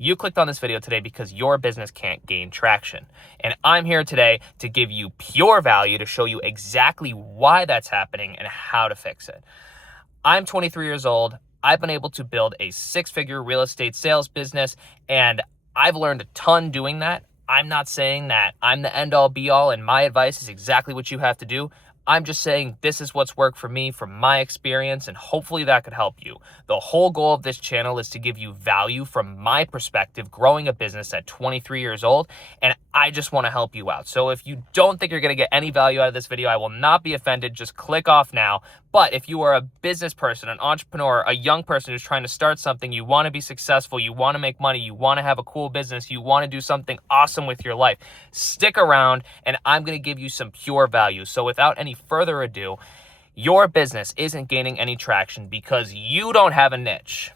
You clicked on this video today because your business can't gain traction. And I'm here today to give you pure value to show you exactly why that's happening and how to fix it. I'm 23 years old. I've been able to build a six-figure real estate sales business, and I've learned a ton doing that. I'm not saying that I'm the end-all be-all and my advice is exactly what you have to do. I'm just saying this is what's worked for me from my experience, and hopefully that could help you. The whole goal of this channel is to give you value from my perspective, growing a business at 23 years old, and I just want to help you out. So if you don't think you're going to get any value out of this video, I will not be offended. Just click off now. But if you are a business person, an entrepreneur, a young person who's trying to start something, you want to be successful, you want to make money, you want to have a cool business, you want to do something awesome with your life, stick around and I'm going to give you some pure value. So without any further ado, your business isn't gaining any traction because you don't have a niche.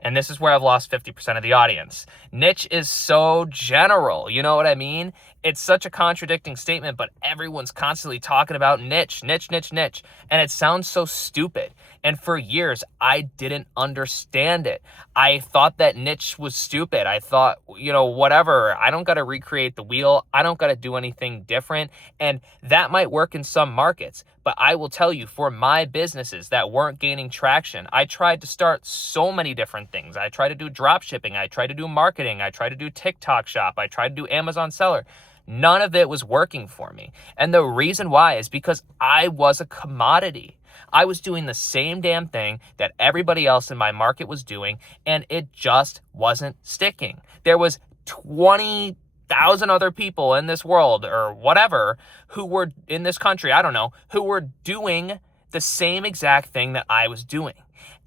And this is where I've lost 50% of the audience. Niche is so general, you know what I mean? It's such a contradicting statement, but everyone's constantly talking about niche. And it sounds so stupid. And for years, I didn't understand it. I thought that niche was stupid. I thought, whatever, I don't got to recreate the wheel. I don't got to do anything different. And that might work in some markets. But I will tell you, for my businesses that weren't gaining traction, I tried to start so many different things. I tried to do drop shipping. I tried to do marketing. I tried to do TikTok shop. I tried to do Amazon seller. None of it was working for me. And the reason why is because I was a commodity. I was doing the same damn thing that everybody else in my market was doing, and it just wasn't sticking. There was 20,000 other people in this world or whatever who were in this country, I don't know, who were doing the same exact thing that I was doing.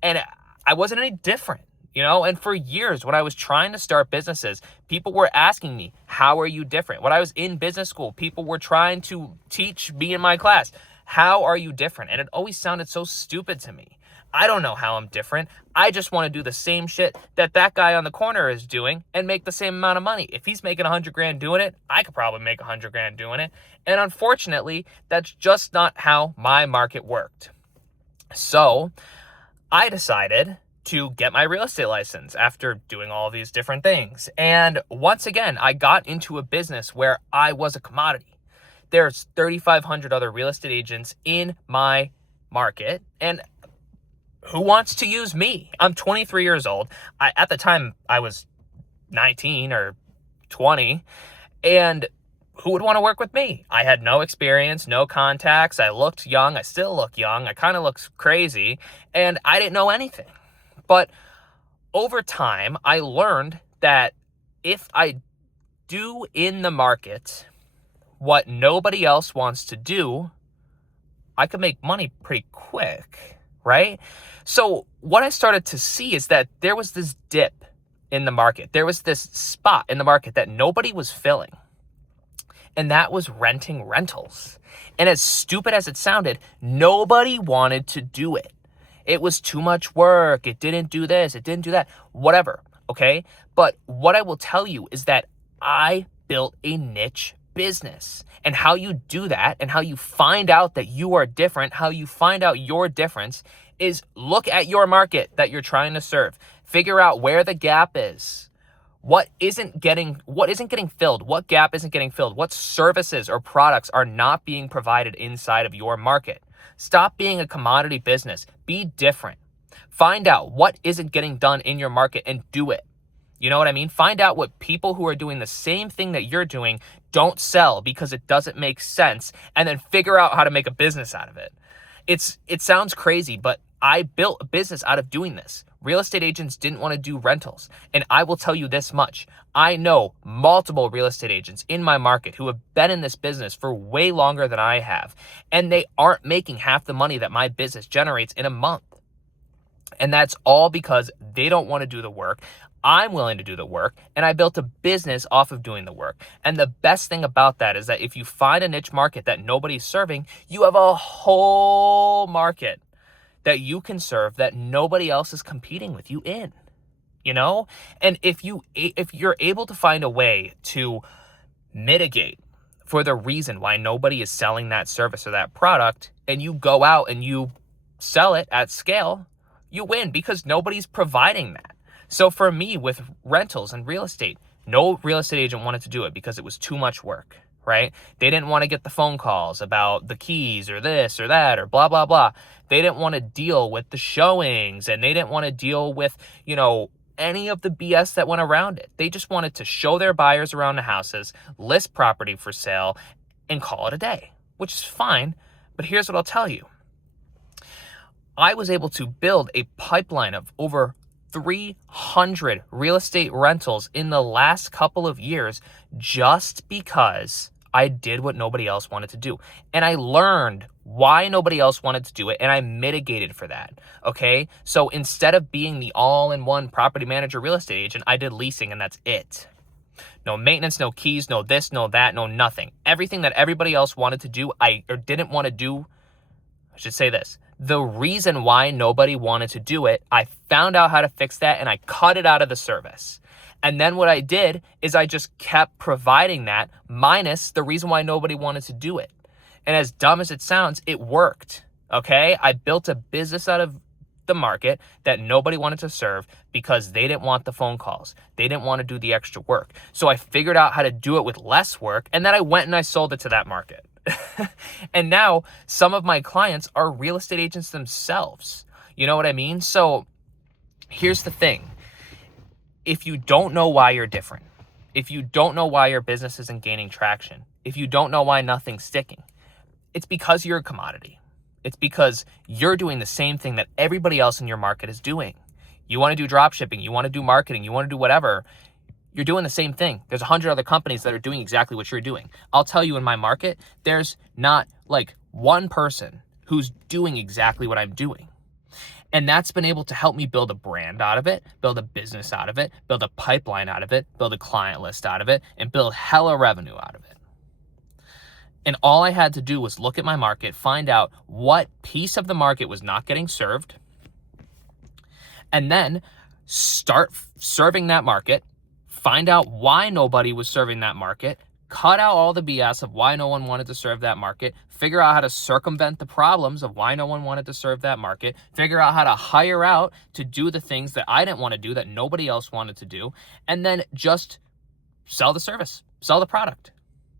And I wasn't any different. And for years when I was trying to start businesses, people were asking me, how are you different? When I was in business school, people were trying to teach me in my class, how are you different? And it always sounded so stupid to me. I don't know how I'm different. I just want to do the same shit that guy on the corner is doing and make the same amount of money. If he's making 100 grand doing it, I could probably make 100 grand doing it. And unfortunately, that's just not how my market worked. So I decided to get my real estate license after doing all these different things. And once again, I got into a business where I was a commodity. There's 3,500 other real estate agents in my market, and who wants to use me? I'm 23 years old. At the time, I was 19 or 20, and who would want to work with me? I had no experience, no contacts. I looked young. I still look young. I kind of look crazy, and I didn't know anything. But over time, I learned that if I do in the market what nobody else wants to do, I could make money pretty quick, right? So what I started to see is that there was this dip in the market. There was this spot in the market that nobody was filling, and that was renting rentals. And as stupid as it sounded, nobody wanted to do it. It was too much work. It didn't do this. It didn't do that. Whatever. Okay. But what I will tell you is that I built a niche business. And how you do that and how you find out that you are different, how you find out your difference is look at your market that you're trying to serve. Figure out where the gap is. What isn't getting filled? What gap isn't getting filled? What services or products are not being provided inside of your market? Stop being a commodity business. Be different. Find out what isn't getting done in your market and do it. You know what I mean? Find out what people who are doing the same thing that you're doing don't sell because it doesn't make sense, and then figure out how to make a business out of it. It sounds crazy, but I built a business out of doing this. Real estate agents didn't want to do rentals. And I will tell you this much. I know multiple real estate agents in my market who have been in this business for way longer than I have. And they aren't making half the money that my business generates in a month. And that's all because they don't want to do the work. I'm willing to do the work, and I built a business off of doing the work. And the best thing about that is that if you find a niche market that nobody's serving, you have a whole market that you can serve that nobody else is competing with you in, And if you're able to find a way to mitigate for the reason why nobody is selling that service or that product, and you go out and you sell it at scale, you win because nobody's providing that. So for me with rentals and real estate, no real estate agent wanted to do it because it was too much work, right? They didn't want to get the phone calls about the keys or this or that or blah, blah, blah. They didn't want to deal with the showings, and they didn't want to deal with, any of the BS that went around it. They just wanted to show their buyers around the houses, list property for sale, and call it a day, which is fine. But here's what I'll tell you. I was able to build a pipeline of over 300 real estate rentals in the last couple of years just because I did what nobody else wanted to do. And I learned why nobody else wanted to do it, and I mitigated for that, okay? So instead of being the all-in-one property manager real estate agent, I did leasing, and that's it. No maintenance, no keys, no this, no that, no nothing. Everything that everybody else wanted to do, or didn't want to do, I should say this. The reason why nobody wanted to do it, I found out how to fix that, and I cut it out of the service. And then what I did is I just kept providing that minus the reason why nobody wanted to do it. And as dumb as it sounds, it worked, okay? I built a business out of the market that nobody wanted to serve because they didn't want the phone calls. They didn't want to do the extra work. So I figured out how to do it with less work, and then I went and I sold it to that market. And now some of my clients are real estate agents themselves. You know what I mean? So here's the thing. If you don't know why you're different, if you don't know why your business isn't gaining traction, if you don't know why nothing's sticking, it's because you're a commodity. It's because you're doing the same thing that everybody else in your market is doing. You want to do drop shipping, you want to do marketing, you want to do whatever. You're doing the same thing. There's 100 other companies that are doing exactly what you're doing. I'll tell you, in my market, there's not like one person who's doing exactly what I'm doing. And that's been able to help me build a brand out of it, build a business out of it, build a pipeline out of it, build a client list out of it, and build hella revenue out of it. And all I had to do was look at my market, find out what piece of the market was not getting served, and then start serving that market, find out why nobody was serving that market, cut out all the BS of why no one wanted to serve that market, figure out how to circumvent the problems of why no one wanted to serve that market, figure out how to hire out to do the things that I didn't want to do, that nobody else wanted to do, and then just sell the service, sell the product.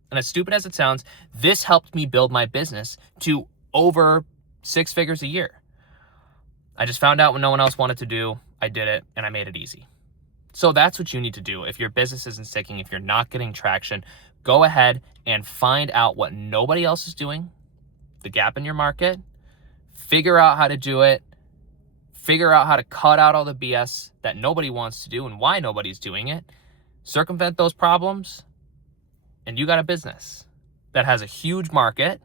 And as stupid as it sounds, this helped me build my business to over 6 figures a year. I just found out when no one else wanted to do, I did it, and I made it easy. So that's what you need to do. If your business isn't sticking, if you're not getting traction, go ahead and find out what nobody else is doing, the gap in your market, figure out how to do it, figure out how to cut out all the BS that nobody wants to do and why nobody's doing it, circumvent those problems, and you got a business that has a huge market,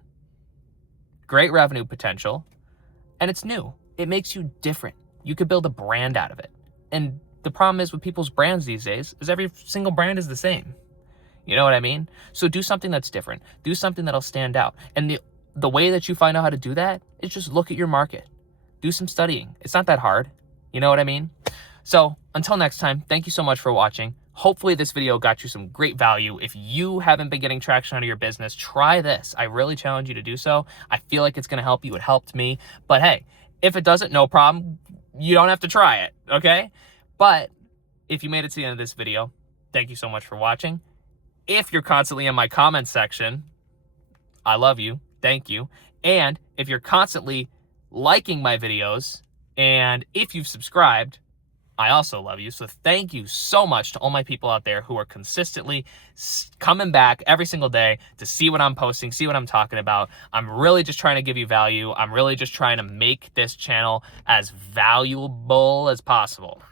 great revenue potential, and it's new. It makes you different. You could build a brand out of it. And the problem is with people's brands these days is every single brand is the same. You know what I mean? So do something that's different. Do something that'll stand out. And the way that you find out how to do that is just look at your market. Do some studying. It's not that hard. You know what I mean? So until next time, thank you so much for watching. Hopefully this video got you some great value. If you haven't been getting traction out of your business, try this. I really challenge you to do so. I feel like it's going to help you. It helped me. But hey, if it doesn't, no problem. You don't have to try it, okay? But if you made it to the end of this video, thank you so much for watching. If you're constantly in my comment section, I love you. Thank you. And if you're constantly liking my videos, and if you've subscribed, I also love you. So thank you so much to all my people out there who are consistently coming back every single day to see what I'm posting, see what I'm talking about. I'm really just trying to give you value. I'm really just trying to make this channel as valuable as possible.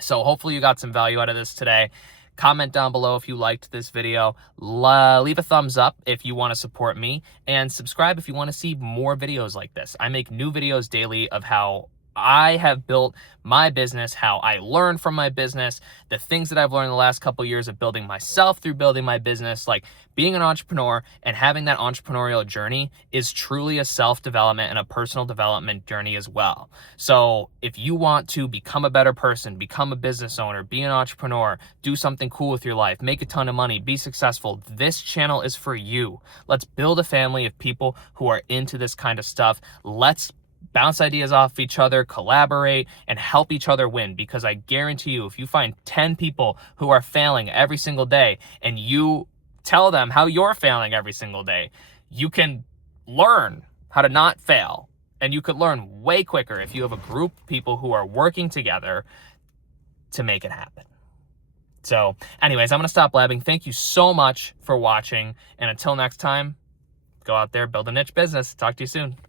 So hopefully you got some value out of this today. Comment down below if you liked this video. Leave a thumbs up if you want to support me, and subscribe if you want to see more videos like this. I make new videos daily of how I have built my business, how I learned from my business, the things that I've learned in the last couple of years of building myself through building my business. Like, being an entrepreneur and having that entrepreneurial journey is truly a self-development and a personal development journey as well. So if you want to become a better person, become a business owner, be an entrepreneur, do something cool with your life, make a ton of money, be successful, this channel is for you. Let's build a family of people who are into this kind of stuff. Let's bounce ideas off each other, collaborate, and help each other win. Because I guarantee you, if you find 10 people who are failing every single day and you tell them how you're failing every single day, you can learn how to not fail. And you could learn way quicker if you have a group of people who are working together to make it happen. So anyways, I'm going to stop blabbing. Thank you so much for watching. And until next time, go out there, build a niche business. Talk to you soon.